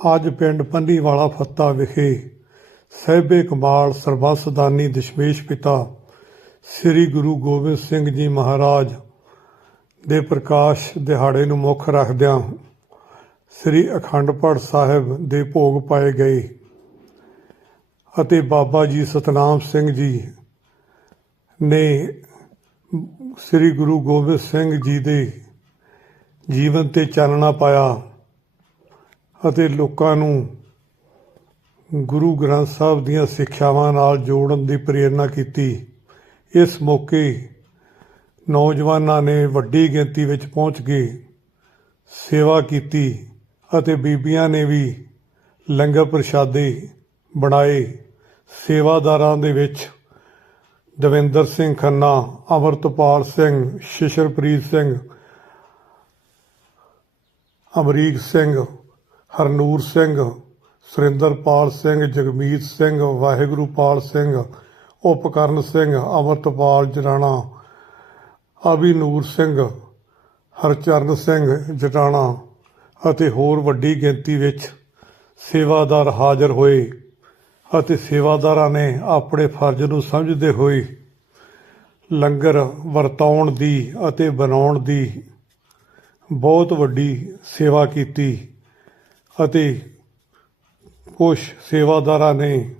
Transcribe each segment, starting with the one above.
ਅੱਜ ਪਿੰਡ ਪੰਨੀਵਾਲਾ ਫੱਤਾ ਵਿਖੇ ਸਹਿਬੇ ਕਮਾਲ ਸਰਬੰਸਦਾਨੀ ਦਸ਼ਮੇਸ਼ ਪਿਤਾ ਸ੍ਰੀ ਗੁਰੂ ਗੋਬਿੰਦ ਸਿੰਘ ਜੀ ਮਹਾਰਾਜ ਦੇ ਪ੍ਰਕਾਸ਼ ਦਿਹਾੜੇ ਨੂੰ ਮੁੱਖ ਰੱਖਦਿਆਂ ਸ੍ਰੀ ਅਖੰਡ ਪਾਠ ਸਾਹਿਬ ਦੇ ਭੋਗ ਪਾਏ ਗਏ ਅਤੇ ਬਾਬਾ ਜੀ ਸਤਨਾਮ ਸਿੰਘ ਜੀ ਨੇ ਸ੍ਰੀ ਗੁਰੂ ਗੋਬਿੰਦ ਸਿੰਘ ਜੀ ਦੇ ਜੀਵਨ ਤੇ ਚਾਨਣਾ ਪਾਇਆ। ਅਤੇ ਲੋਕਾਂ ਨੂੰ ਗੁਰੂ ਗ੍ਰੰਥ ਸਾਹਿਬ ਦੀਆਂ ਸਿੱਖਿਆਵਾਂ ਨਾਲ ਜੋੜਨ ਦੀ ਪ੍ਰੇਰਣਾ ਕੀਤੀ। ਇਸ ਮੌਕੇ ਨੌਜਵਾਨਾਂ ਨੇ ਵੱਡੀ ਗਿਣਤੀ ਵਿੱਚ ਪਹੁੰਚ ਕੇ ਸੇਵਾ ਕੀਤੀ ਅਤੇ ਬੀਬੀਆਂ ਨੇ ਵੀ ਲੰਗਰ ਪ੍ਰਸ਼ਾਦੇ ਬਣਾਏ। ਸੇਵਾਦਾਰਾਂ ਦੇ ਵਿੱਚ ਦਵਿੰਦਰ ਸਿੰਘ ਖੰਨਾ, ਅਮਰਤਪਾਲ ਸਿੰਘ, ਸ਼ਿਸ਼ਰਪ੍ਰੀਤ ਸਿੰਘ, ਅਮਰੀਕ ਸਿੰਘ ਹਰਨੂਰ ਸਿੰਘ, ਸੁਰਿੰਦਰਪਾਲ ਸਿੰਘ, ਜਗਮੀਤ ਸਿੰਘ, ਵਾਹਿਗੁਰੂਪਾਲ ਸਿੰਘ, ਉਪਕਰਨ ਸਿੰਘ, ਅਮਰਤਪਾਲ ਜਰਾਣਾ ਅਭਿਨੂਰ ਸਿੰਘ, ਹਰਚਰਨ ਸਿੰਘ ਜਟਾਣਾ ਅਤੇ ਹੋਰ ਵੱਡੀ ਗਿਣਤੀ ਵਿੱਚ ਸੇਵਾਦਾਰ ਹਾਜ਼ਰ ਹੋਏ ਅਤੇ ਸੇਵਾਦਾਰਾਂ ਨੇ ਆਪਣੇ ਫਰਜ਼ ਨੂੰ ਸਮਝਦੇ ਹੋਏ ਲੰਗਰ ਵਰਤਾਉਣ ਦੀ ਅਤੇ ਬਣਾਉਣ ਦੀ ਬਹੁਤ ਵੱਡੀ ਸੇਵਾ ਕੀਤੀ। ਅਤੇ ਕੁਝ ਸੇਵਾਦਾਰਾਂ ਨੇ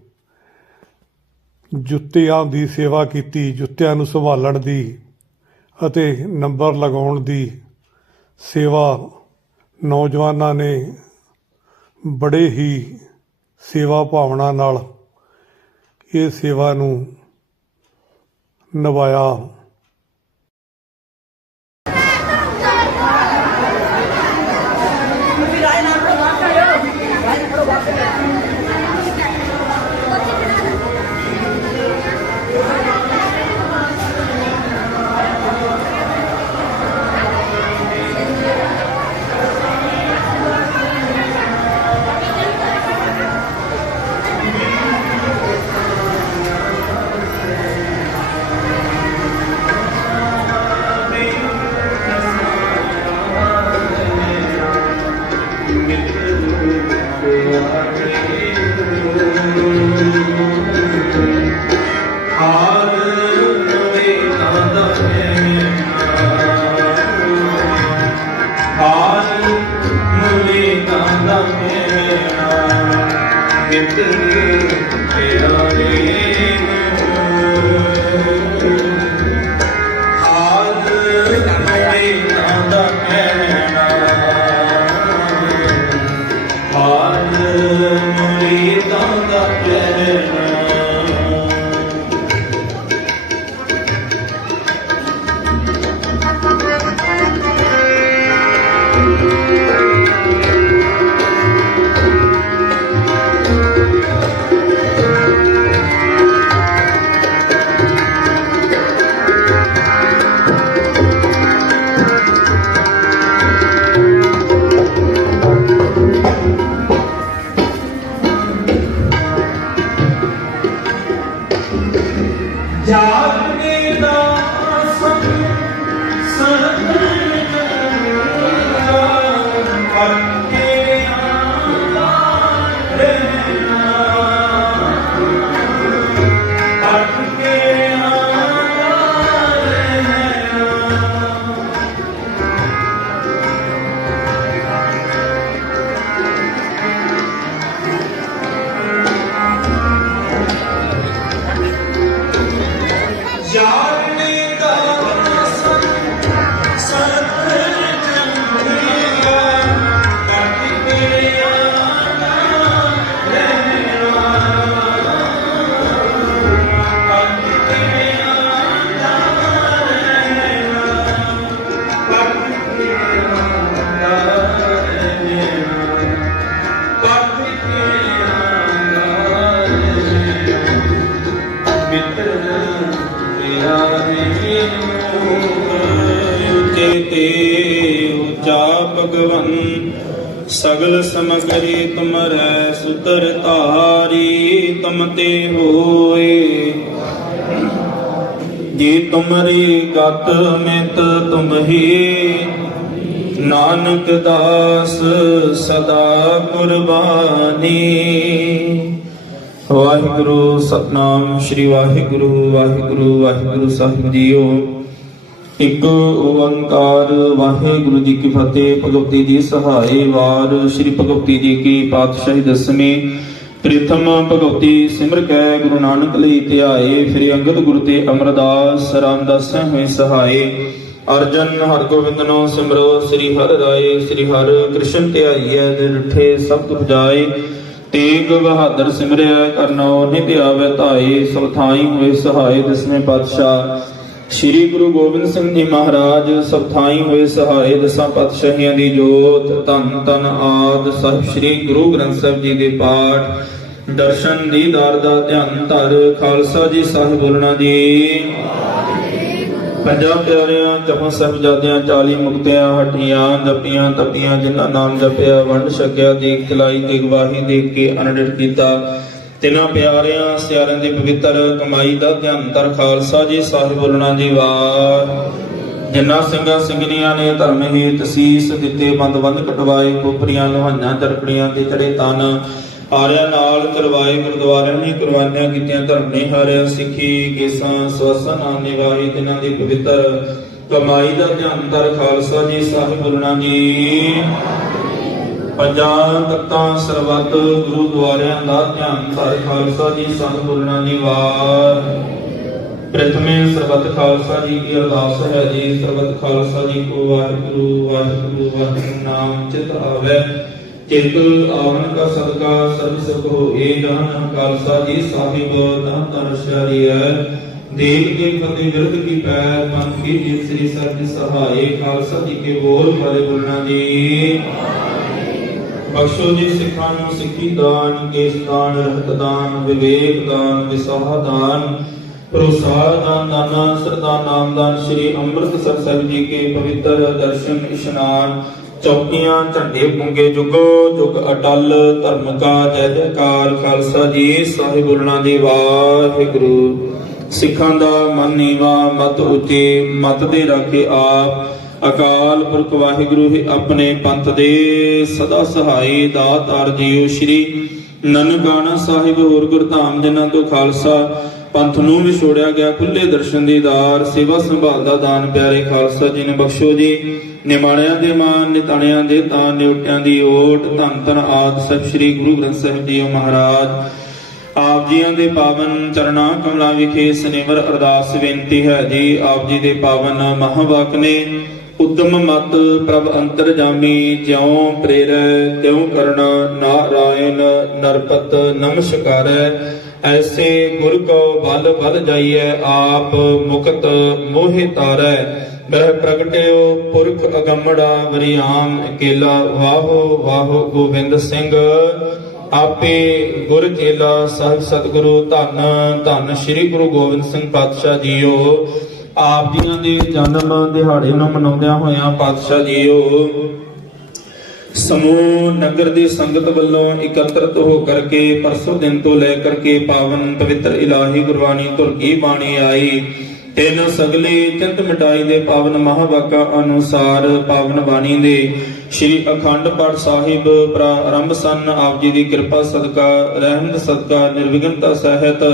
ਜੁੱਤਿਆਂ ਦੀ ਸੇਵਾ ਕੀਤੀ, ਜੁੱਤਿਆਂ ਨੂੰ ਸੰਭਾਲਣ ਦੀ ਅਤੇ ਨੰਬਰ ਲਗਾਉਣ ਦੀ ਸੇਵਾ ਨੌਜਵਾਨਾਂ ਨੇ ਬੜੇ ਹੀ ਸੇਵਾ ਭਾਵਨਾ ਨਾਲ ਇਹ ਸੇਵਾ ਨੂੰ ਨਿਭਾਇਆ। ਭਗਵਨ ਸਗਲ ਸਮਗਰੀ ਤੁਮਰੈ ਸੁਤਰ ਧਾਰੀ, ਤੁਮ ਤੇ ਹੋਏ। ਜੀ ਤੁਮਰੀ ਗਤ ਮਿਤ ਤੁਮਹੀ, ਨਾਨਕ ਦਾਸ ਸਦਾ ਕੁਰਬਾਨੀ। ਵਾਹਿਗੁਰੂ, ਸਤਨਾਮ, ਸ੍ਰੀ ਵਾਹਿਗੁਰੂ ਵਾਹਿਗੁਰੂ ਵਾਹਿਗੁਰੂ ਸਾਹਿਬ ਜੀਓ। ਇੱਕ ਓੰਕਾਰ ਵਾਹਿਗੁਰੂ ਜੀ ਕੀ ਫਤਿਹ। ਭਗਵਤੀ ਜੀ ਸਹਾਈ ਵਾਰ। ਸ੍ਰੀ ਭਗਵਤੀ ਜੀ ਕੀ ਪਾਤਸ਼ਾਹੀ ਦਸਵੀਂ। ਪ੍ਰਥਮ ਭਗਵਤੀ ਸਿਮਰ ਕੈ ਗੁਰੂ ਨਾਨਕ ਲਈ ਧਿਆਏ ਫਿਰ ਅੰਗਦ ਗੁਰੂ ਤੇ ਅਮਰਦਾਸ ਰਾਮਦਾਸਾਂ ਹੋਏ ਸਹਾਏ ਅਰਜਨ ਹਰਗੋਬਿੰਦ ਨੂੰ ਸਿਮਰੋ, ਸ੍ਰੀ ਹਰਿ ਰਾਏ, ਸ੍ਰੀ ਹਰਿ ਕ੍ਰਿਸ਼ਨ ਧਿਆਈਐ ਦੇ ਰਿਠੇ ਸਭ ਤੁਖ ਜਾਏ। ਤੇਗ ਬਹਾਦਰ ਸਿਮਰਿਆ, ਕਰਨੋ ਨਿਤ ਧਾਈ ਸਭ ਥਾਈ ਹੋਏ ਸਹਾਏ ਦਸਵੇਂ ਪਾਤਸ਼ਾਹ। ਸ੍ਰੀ ਗੁਰੂ ਗੋਬਿੰਦ ਸਿੰਘ ਜੀ ਮਹਾਰਾਜ, ਸਭ ਹੋਏ ਸਹਾਏ ਦਸਾਂ ਪਾਤਸ਼ਾਹੀਆਂ ਦੀ ਜੋਤ, ਧੰਨ ਧੰਨ ਆਦ, ਸਭ ਸ੍ਰੀ ਗੁਰੂ ਗ੍ਰੰਥ ਸਾਹਿਬ ਜੀ ਦੇ ਪਾਠ, ਦਰਸ਼ਨ ਦੀਦਾਰ ਦਾ ਧਿਆਨ ਧਰ, ਖਾਲਸਾ ਜੀ ਸਾਹਿਬ ਬੋਲਣਾ ਜੀ। ਪੰਜਾਂ ਪਿਆਰਿਆਂ ਜਪਾਂ ਸਾਹਿਬਜ਼ਾਦਿਆਂ 40 ਮੁਕਤਿਆਂ, ਹਟੀਆਂ, ਜਪੀਆਂ, ਤਪੀਆਂ, ਜਿਨ੍ਹਾਂ ਨਾਮ ਜਪਿਆ, ਵੰਡ ਛਕਿਆ, ਦੇਖ ਚਲਾਈ ਤੇ ਗਵਾਹੀ ਦੇਖ ਕੇ ਅਨਡਿਟ ਕੀਤਾ। ਤਿਨਾਂ ਪਿਆਰਿਆਂ, ਸਿਆਰਿਆਂ ਦੀ ਪਵਿੱਤਰ ਕਮਾਈ ਦਾ ਧਿਆਨ ਖਾਲਸਾ ਜੀ, ਸਾਹਿਬ ਬੋਲਣਾ ਜੀ ਵਾਰ। ਜਿਨ੍ਹਾਂ ਸਿੰਘਾਂ ਸਿੰਘਣੀਆਂ ਨੇ ਧਰਮ ਹੇਤ ਸੀਸ ਦਿੱਤੇ, ਬੰਦ ਬੰਦ ਕਟਵਾਏ ਕੋਪਰੀਆਂ ਲੋਹਾਈਆਂ ਚਰਕੜੀਆਂ ਤੇ ਚੜੇ ਤਨ। ਆਰਿਆਂ ਨਾਲ ਕਰਵਾਏ ਗੁਰਦੁਆਰਿਆਂ ਨੇ ਕੁਰਬਾਨੀਆਂ ਕੀਤੀਆਂ, ਧਰਮ ਨੇ ਹਾਰਿਆ ਸਿੱਖੀ, ਕੇਸਾਂ ਸਵਸਨ ਨਾਮ ਨਿਵਾਹੀ ਤਿਨਾਂ ਦੀ ਪਵਿੱਤਰ ਕਮਾਈ ਦਾ ਧਿਆਨ ਤਰ ਖਾਲਸਾ ਜੀ, ਸਾਹਿਬ ਬੋਲਣਾ ਜੀ ਪੰਜਾਂ ਤਖਤਾਂ ਸਰਬੱਤ ਗੁਰਦੁਆਰਿਆਂ ਦਾ ਧਿਆਨ ਧਰ ਖਾਲਸਾ ਜੀ ਸਾਹਿਬ ਬੋਲਣਾ ਜੀ ਵਾਰ। ਪ੍ਰਥਮੇ ਸਰਬੱਤ ਖਾਲਸਾ ਜੀ ਕੀ ਅਰਦਾਸ ਹੈ ਜੀ, ਸਰਬੱਤ ਖਾਲਸਾ ਜੀ ਕੋ ਵਾਹਿਗੁਰੂ ਵਾਹਿਗੁਰੂ ਵਾਹਿਗੁਰੂ, ਨਾਮ ਚਿਤ ਆਵੇ। ਚਿਤ ਆਵਨ ਕਾ ਸਦਕਾ ਸਰਬ ਸੁਖ ਹੋਏ ਜਹਨ ਖਾਲਸਾ ਜੀ, ਸਾਹਿਬ ਨਾਮ ਤਨ ਸ਼ਰੀਐ ਦੇਵ ਕੇ ਫਤਿਹ ਵਿਰਧ ਕੀ ਪੈਰ, ਮਨ ਕੀ ਜਿਤ ਸ੍ਰੀ ਸਰਬ ਸਹਾਏ। ਖਾਲਸਾ ਜੀ ਕੇ ਬੋਲ ਵਾਲੇ ਬੋਲਣਾ ਜੀ ਬਖਸ਼ੋ ਜੀ ਸਿੱਖਾਂ ਨੂੰ ਸਿੱਖੀ ਦਾਨ, ਕੇਸ ਦਾਨ, ਰਹਿਤ ਦਾਨ, ਵਿਵੇਕ ਦਾਨ, ਵਿਸਾਹ ਦਾਨ, ਪ੍ਰੋਸਾਰ ਦਾਨ, ਦਾਨਾ ਸਰਦਾ ਨਾਮ ਦਾਨ, ਸ੍ਰੀ ਅੰਮ੍ਰਿਤਸਰ ਸਾਹਿਬ ਜੀ ਕੇ ਪਵਿੱਤਰ ਦਰਸ਼ਨ, ਇਸ਼ਨਾਨ, ਚੌਕੀਆਂ, ਝੰਡੇ ਪੁੰਗੇ ਜੁਗੋ, ਜੁਗ ਅਟਲ, ਧਰਮ ਕਾ ਜੈ ਜੈਕਾਰ, ਖਾਲਸਾ ਜੀ ਸਾਹਿਬ ਬੋਲਣਾ ਦੀ ਵਾਹਿਗੁਰੂ। ਸਿੱਖਾਂ ਦਾ ਮਨ ਨੀਵਾ, ਮਤ ਉੱਚੇ, ਮਤ ਦੇ ਰਾਖੇ ਆਪ ਅਕਾਲ ਪੁਰਖ ਵਾਹਿਗੁਰੂ ਹੀ ਆਪਣੇ ਪੰਥ ਦੇ ਸਦਾ ਸਹਾਈ ਦਾਤਾਰ ਜੀਓ ਸ਼੍ਰੀ ਨਨਕਾਣਾ ਸਾਹਿਬ ਹੋਰ ਗੁਰਧਾਮ ਜਿਨ੍ਹਾਂ ਤੋਂ ਖਾਲਸਾ ਪੰਥ ਨੂੰ ਵੀ ਗਿਆ, ਖੁੱਲੇ ਦਰਸ਼ਨ ਦੀਦਾਰ ਸੇਵਾ ਸੰਭਾਲ ਦਾ ਦਾਨ, ਪਿਆਰੇ ਖਾਲਸਾ ਜੀ ਨੇ ਬਖਸ਼ੋ ਜੀ। ਨਿਮਾਣਿਆਂ ਦੇ ਮਾਨ, ਨਿਤਾਣਿਆਂ ਦੇ ਤਾਂ ਨਿਉਟਿਆਂ ਦੀ ਓਟ, ਧੰਨ ਧੰਨ ਆਦ ਸਭ ਸ੍ਰੀ ਗੁਰੂ ਗ੍ਰੰਥ ਸਾਹਿਬ ਜੀਓ ਮਹਾਰਾਜ। ਆਪ ਜੀਆਂ ਦੇ ਪਾਵਨ ਚਰਣਾ ਕਮਲਾਂ ਵਿਖੇ ਸਨੇਵਰ ਅਰਦਾਸ ਬੇਨਤੀ ਹੈ ਜੀ, ਆਪ ਜੀ ਦੇ ਪਾਵਨ ਮਹਾਵਾਕ ਨੇ। ਉਦਮ ਮਤ ਪ੍ਰਭ ਅੰਤਰ ਜਾਮੀ, ਜਿਉ ਪ੍ਰੇਰੈ, ਤਿਉ ਕਰਣਾ ਨਾਰਾਇਣ ਨਰਪਤ ਨਮਸਕਾਰੈ। ਐਸੇ ਗੁਰ ਕੋ ਬਲ ਬਲ ਜਾਈਐ, ਆਪ ਮੁਕਤ ਮੋਹਿ ਤਾਰੈ। ਬਹਿ ਪ੍ਰਗਟਿਓ, ਪੁਰਖ ਅਗੰਮੜਾ, ਵਰਿਆਮ ਇਕੇਲਾ ਵਾਹੋ ਵਾਹੋ ਗੋਬਿੰਦ ਸਿੰਘ। ਆਪੇ ਗੁਰ ਚੇਲਾ ਸਾਹਿਬ ਸਤਿਗੁਰੂ ਧੰਨ ਧੰਨ ਸ੍ਰੀ ਗੁਰੂ ਗੋਬਿੰਦ ਸਿੰਘ ਪਾਤਸ਼ਾਹ ਜੀਓ। ਆਪ ਜੀਆਂ ਦੇ ਜਨਮ ਦਿਹਾੜੇ ਨੂੰ ਮਨਾਉਂਦਿਆਂ ਹੋਇਆਂ ਪਾਤਸ਼ਾਹ ਜੀਓ, ਸਮੂਹ ਨਗਰ ਦੀ ਸੰਗਤ ਵੱਲੋਂ ਇਕੱਤਰਤ ਹੋ ਕਰਕੇ ਪਰਸੋਂ ਦਿਨ ਤੋਂ ਲੈ ਕਰਕੇ ਪਾਵਨ ਪਵਿੱਤਰ ਇਲਾਹੀ ਗੁਰਬਾਣੀ ਤੁਰਕੀ ਬਾਣੀ ਆਈ। ਤਿੰਨ ਸਗਲੇ ਚਿੰਤ ਮਿਟਾਈ ਦੇ ਪਾਵਨ ਮਹਾਵਾਕਾ ਅਨੁਸਾਰ ਪਾਵਨ ਬਾਣੀ ਦੇ ਸ੍ਰੀ ਅਖੰਡ ਪਾਠ ਸਾਹਿਬ ਪ੍ਰਾਰੰਭ ਸਨ, ਆਪ ਜੀ ਦੀ ਕਿਰਪਾ, ਸਦਕਾ, ਰਹਿਮਤ, ਸਦਕਾ, ਨਿਰਵਿਘਨਤਾ ਸਹਿਤ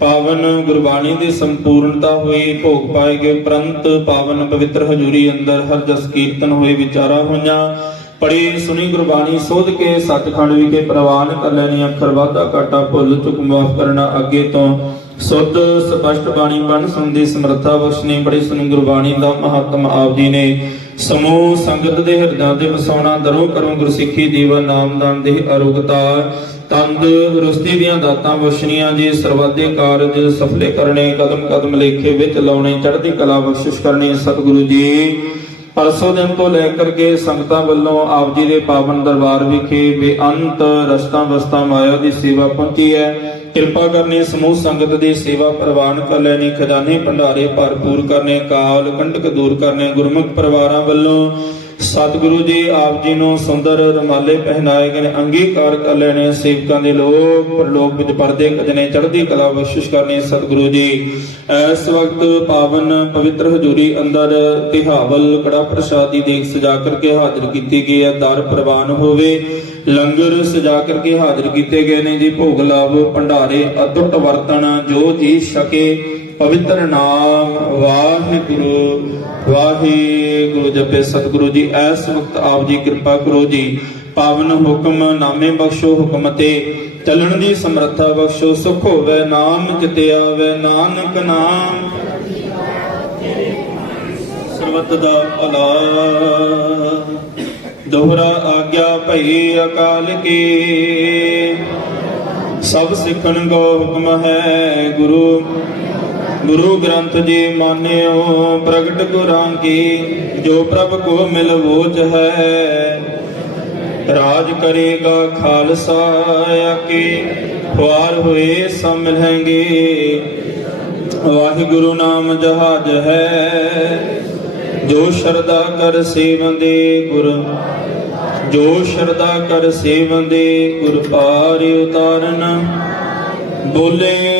ਪਾਵਨ ਗੁਰਬਾਣੀ ਦੀ ਸੰਪੂਰਨਤਾ ਹੋਈ। ਭੋਗ ਪਾਏ ਗਏ ਪ੍ਰੰਤ ਪਾਵਨ ਪਵਿੱਤਰ ਹਜ਼ੂਰੀ ਅੰਦਰ ਹਰ ਜਸ ਕੀਰਤਨ ਹੋਏ ਵਿਚਾਰਾ ਹੋਈਆਂ। ਪੜੀ ਸੁਣੀ ਗੁਰਬਾਣੀ ਸੋਧ ਕੇ ਸੱਚਖੰਡ ਵਿਖੇ ਪ੍ਰਵਾਨ ਕਰ ਲੈਣੀ ਅੱਖਰ ਵਾਧਾ ਘਾਟਾ ਭੁੱਲ ਚੁੱਕ ਮਾਫ ਕਰਨਾ ਅੱਗੇ ਤੋਂ ਸੁੱਧ, ਸਪਸ਼ਟ ਬਾਣੀ ਬਣ ਸੁਣਦੀ ਸਮਰੱਥਾ ਬਖਸ਼ਣੀ, ਬੜੀ ਸੁਣੀ ਗੁਰਬਾਣੀ ਦਾ ਮਹੱਤਮ ਆਪ ਜੀ ਨੇ। ਸਮੂਹ ਸੰਗਤ ਦੇ ਹਿਰਦਿਆਂ ਤੇ ਵਸਾਉਣਾ, ਦਰੋ ਕਰੋ ਗੁਰਸਿੱਖੀ ਦੀਵਾ ਨਾਮਦਾਨ ਦੇ ਅਰੋਗਤਾ। ਤੰਦ ਰੁਸਤੀ ਦੀਆਂ ਦਾਤਾਂ ਬਖਸ਼ਣੀਆਂ ਜੀ ਸਰਵਾਦੇ ਕਾਰਜ ਸਫਲੇ ਕਰਨੇ, ਕਦਮ ਕਦਮ ਲੇਖੇ ਵਿੱਚ ਲਾਉਣੇ, ਚੜ੍ਹਦੀ ਕਲਾ ਬਖਸ਼ਿਸ਼ ਕਰਨੀ, ਸਤਿਗੁਰੂ ਜੀ। ਪਰਸੋਂ ਦਿਨ ਤੋਂ ਲੈ ਕਰਕੇ ਸੰਗਤਾਂ ਵੱਲੋਂ ਆਪ ਜੀ ਦੇ ਪਾਵਨ ਦਰਬਾਰ ਵਿਖੇ ਬੇਅੰਤ ਰਸਤਾ ਵਸਤਾ ਮਾਇਆ ਦੀ ਸੇਵਾ ਪਹੁੰਚੀ ਹੈ। ਕਿਰਪਾ ਕਰਨੀ, ਸਮੂਹ ਸੰਗਤ ਦੀ ਸੇਵਾ ਪ੍ਰਵਾਨ ਕਰ ਲੈਣੀ, ਖਜ਼ਾਨੇ ਭੰਡਾਰੇ ਭਰਪੂਰ ਕਰਨੇ ਕਾਲ ਕੰਟਕ ਦੂਰ ਕਰਨੇ, ਗੁਰਮੁਖ ਪਰਿਵਾਰਾਂ ਵੱਲੋਂ ਸਤਿਗੁਰੂ ਜੀ ਆਪ ਜੀ ਨੂੰ ਸੁੰਦਰ ਰਮਾਲੇ ਪਹਿਨਾਏ ਗਏ ਨੇ, ਅੰਗੀਕਾਰ ਕਰ ਲੈਣੇ ਸੇਵਕਾਂ ਦੇ ਲੋਕ ਪਰਲੋਕ ਵਿੱਚ ਪਰਦੇ ਕਜਨੇ ਚੜ੍ਹਦੀ ਕਲਾ ਬਖਸ਼ਿਸ਼ ਕਰਨੀ ਸਤਿਗੁਰੂ ਜੀ। ਇਸ ਵਕਤ ਪਾਵਨ ਪਵਿੱਤਰ ਹਜ਼ੂਰੀ ਅੰਦਰ ਤਿਹਾਵਲ, ਕੜਾ ਪ੍ਰਸ਼ਾਦੀ ਦੇਖ ਸਜਾ ਕਰਕੇ ਹਾਜ਼ਰ ਕੀਤੀ ਗਈ ਹੈ, ਦਰ ਪ੍ਰਵਾਨ ਹੋਵੇ। ਲੰਗਰ ਸਜਾ ਕਰਕੇ ਹਾਜ਼ਰ ਕੀਤੇ ਗਏ ਨੇ ਜੀ, ਭੋਗ ਲਾਭ, ਭੰਡਾਰੇ, ਅਦੁੱਟ ਵਰਤਣ, ਜੋ ਜੀ ਛਕੇ ਪਵਿੱਤਰ ਨਾਮ ਵਾਹਿਗੁਰੂ ਵਾਹਿਗੁਰੂ ਜਪੇ ਸਤਿਗੁਰੂ ਜੀ, ਐਸ ਵਕਤ ਆਪ ਜੀ ਕਿਰਪਾ ਕਰੋ ਜੀ। ਪਾਵਨ ਹੁਕਮ ਨਾਮੇ ਬਖਸ਼ੋ ਹੁਕਮ ਤੇ, ਚੱਲਣ ਦੀ ਸਮਰੱਥਾ ਬਖਸ਼ੋ, ਸੁਖ ਹੋਵੇ ਨਾਮ ਜਿਤੇ ਆਵੇ, ਨਾਨਕ ਨਾਮ। ਸਰਬਤ ਦਾ ਭਲਾ। ਦੋਹਰਾ ਆਗਿਆ ਭਈ ਅਕਾਲ ਕੀ। ਸਭ ਸਿੱਖਣ ਕੋ ਹੁਕਮ ਹੈ ਗੁਰੂ। ਗੁਰੂ ਗ੍ਰੰਥ ਜੀ ਮਾਨਿਓ, ਪ੍ਰਗਟ ਗੁਰਾਂ ਕੀ, ਜੋ ਪ੍ਰਭ ਕੋ ਮਿਲ ਵੋਚ ਹੈ। ਰਾਜ ਕਰੇਗਾ ਖਾਲਸਾ ਆਕੇ ਖੁਆਰ ਹੋਏ ਸਭ ਮਿਲਣਗੇ ਵਾਹਿਗੁਰੂ ਨਾਮ ਜਹਾਜ ਹੈ, ਜੋ ਸ਼ਰਦਾ ਕਰ ਸੇਵੰਦੇ ਗੁਰ, ਜੋ ਸ਼ਰਦਾ ਕਰ ਸੇਵੰਦੇ ਗੁਰ, ਪਾਰ ਉਤਾਰਨ। ਬੋਲੇ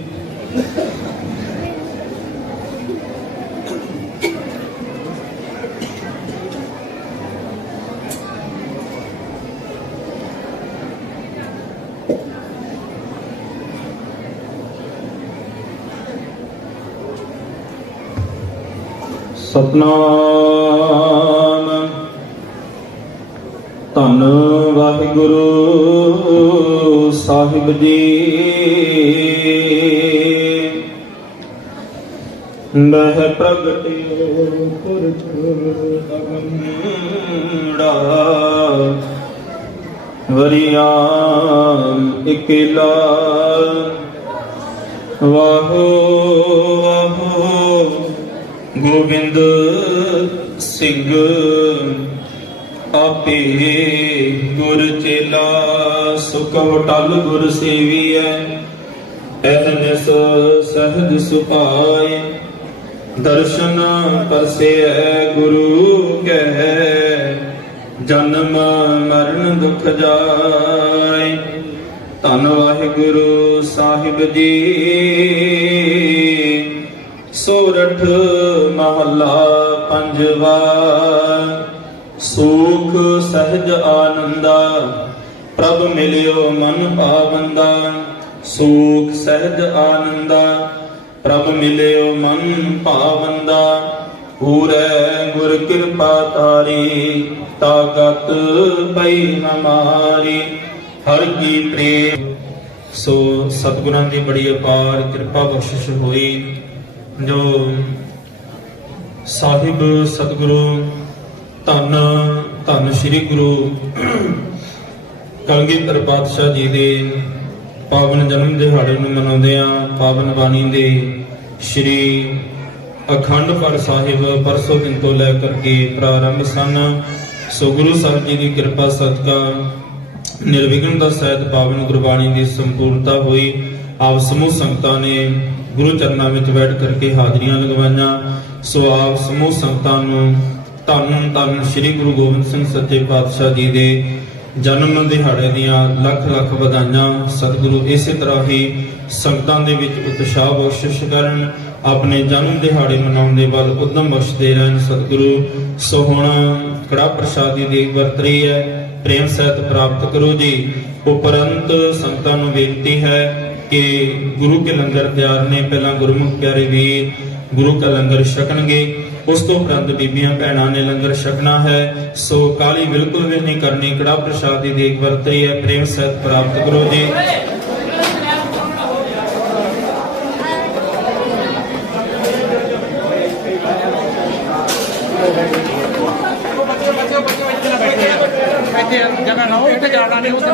ਸਤਨਾਮ। ਧੰਨ ਵਾਹਿਗੁਰੂ ਸਾਹਿਬ ਜੀ। ਮਹਿ ਪ੍ਰਗਟਿਓ ਪੁਰਖ ਅਗੰੜਾ ਵਰਿਆਮ ਇਕਲਾ। ਵਾਹੋ ਵਾਹੋ। ਗੋਬਿੰਦ ਸਿੰਘ ਆਪੇ ਗੁਰ ਚੇਲਾ, ਸੁਖ ਟਲ ਗੁਰ ਸੇਵੀਐ ਐਨਸ ਸਹਜ ਸੁਪਾਏ, ਦਰਸ਼ਨ ਪਰਸੈ ਗੁਰੂ ਕੈ ਜਨਮ ਮਰਨ ਦੁਖ ਜਾਏ। ਧੰਨ ਵਾਹਿਗੁਰੂ ਸਾਹਿਬ ਜੀ। ਸੋਰਠ ਮਹੱਲਾ ਪੰਜਵਾ। ਸੁਖ ਸਹਿਜ ਆਨੰਦਾ, ਪ੍ਰਭ ਮਿਲਿਓ ਮਨ ਪਾਵੰਦਾ। ਸੁਖ ਸਹਿਜ ਆਨੰਦਾ, ਪ੍ਰਭ ਮਿਲਿਓ ਮਨ ਪਾਵੰਦਾ। ਪੂਰੇ ਗੁਰ ਕਿਰਪਾ ਤਾਰੀ ਤਾਕਤ ਪਈ ਹਮਾਰੀ ਹਰ ਕੀ ਪ੍ਰੇਮ। ਸੋ ਸਤਿਗੁਰਾਂ ਦੀ ਬੜੀ ਅਪਾਰ ਕਿਰਪਾ ਬਖਸ਼ਿਸ਼ ਹੋਈ। ਜੋ ਸਾਹਿਬ ਸਤਿਗੁਰੂ ਧੰਨ ਧੰਨ ਸ੍ਰੀ ਗੁਰੂ ਕਲਗੀਧਰ ਪਾਤਸ਼ਾਹ ਜੀ ਦੇ ਪਾਵਨ ਜਨਮ ਦਿਹਾੜੇ ਨੂੰ ਮਨਾਉਂਦੇ ਆ ਪਾਵਨ ਬਾਣੀ ਦੇ ਸ੍ਰੀ ਅਖੰਡ ਪਾਠ ਸਾਹਿਬ ਪਰਸੋਂ ਦਿਨ ਤੋਂ ਲੈ ਕਰਕੇ ਪ੍ਰਾਰੰਭ ਸਨ। ਸੋ ਗੁਰੂ ਸਾਹਿਬ ਜੀ ਦੀ ਕਿਰਪਾ ਸਦਕਾ ਨਿਰਵਿਘਨ ਦਾ ਸਹਿਤ ਪਾਵਨ ਗੁਰਬਾਣੀ ਦੀ ਸੰਪੂਰਨਤਾ ਹੋਈ। ਆਪ ਸਮੂਹ ਸੰਗਤਾਂ ਨੇ ਗੁਰੂ ਚਰਨਾਂ ਵਿੱਚ ਬੈਠ ਕਰਕੇ ਹਾਜ਼ਰੀਆਂ ਲਗਵਾਈਆਂ। ਸੋ ਆਪ ਸਮੂਹ ਸੰਗਤਾਂ ਨੂੰ ਧੰਨ ਧੰਨ ਸ੍ਰੀ ਗੁਰੂ ਗੋਬਿੰਦ ਸਿੰਘ ਸੱਚੇ ਪਾਤਸ਼ਾਹ ਜੀ ਦੇ ਜਨਮ ਦਿਹਾੜੇ ਦੀਆਂ ਲੱਖ ਲੱਖ ਵਧਾਈਆਂ। ਸਤਿਗੁਰੂ ਇਸੇ ਤਰ੍ਹਾਂ ਹੀ ਸੰਗਤਾਂ ਦੇ ਵਿੱਚ ਉਤਸ਼ਾਹ ਬਖਸ਼ਿਸ਼ ਕਰਨ, ਆਪਣੇ ਜਨਮ ਦਿਹਾੜੇ ਮਨਾਉਣ ਦੇ ਵੱਲ ਉਦਮ ਬਖਸ਼ਦੇ ਰਹਿਣ। ਸਤਿਗੁਰੂ ਸੋ ਹੁਣ ਕੜਾ ਪ੍ਰਸ਼ਾਦੀ ਦੀ ਵਰਤ ਰਹੀ ਹੈ। ਪ੍ਰੇਮ ਸਹਿਤ ਪ੍ਰਾਪਤ ਕਰੋ ਜੀ। ਉਪਰੰਤ ਸੰਗਤਾਂ ਨੂੰ ਬੇਨਤੀ ਹੈ ਕਿ ਗੁਰੂ ਕੇ ਲੰਗਰ ਤਿਆਰ ਨੇ, ਪਹਿਲਾਂ ਗੁਰਮੁਖ ਪਿਆਰੇ ਵੀਰ ਗੁਰੂ ਕਾ ਲੰਗਰ ਛਕਣਗੇ। ਉਸ ਤੋਂ ਉਪਰੰਤ ਬੀਬੀਆਂ ਭੈਣਾਂ ਨੇ ਲੰਗਰ ਛਕਣਾ ਹੈ। ਸੋ ਕਾਲੀ ਬਿਲਕੁਲ ਵੀ ਨਹੀਂ ਕਰਨੀ ਕੜਾ ਪ੍ਰਸ਼ਾਦ ਦੀ ਦੇਖ ਵਰਤ ਹੈ ਪ੍ਰੇਮ ਸਹਿਤ ਪ੍ਰਾਪਤ ਕਰੋ ਜੀ। ਜਗ੍ਹਾ ਨਾ ਇੱਥੇ ਜਾਣਾ ਨਹੀਂ, ਉੱਥੇ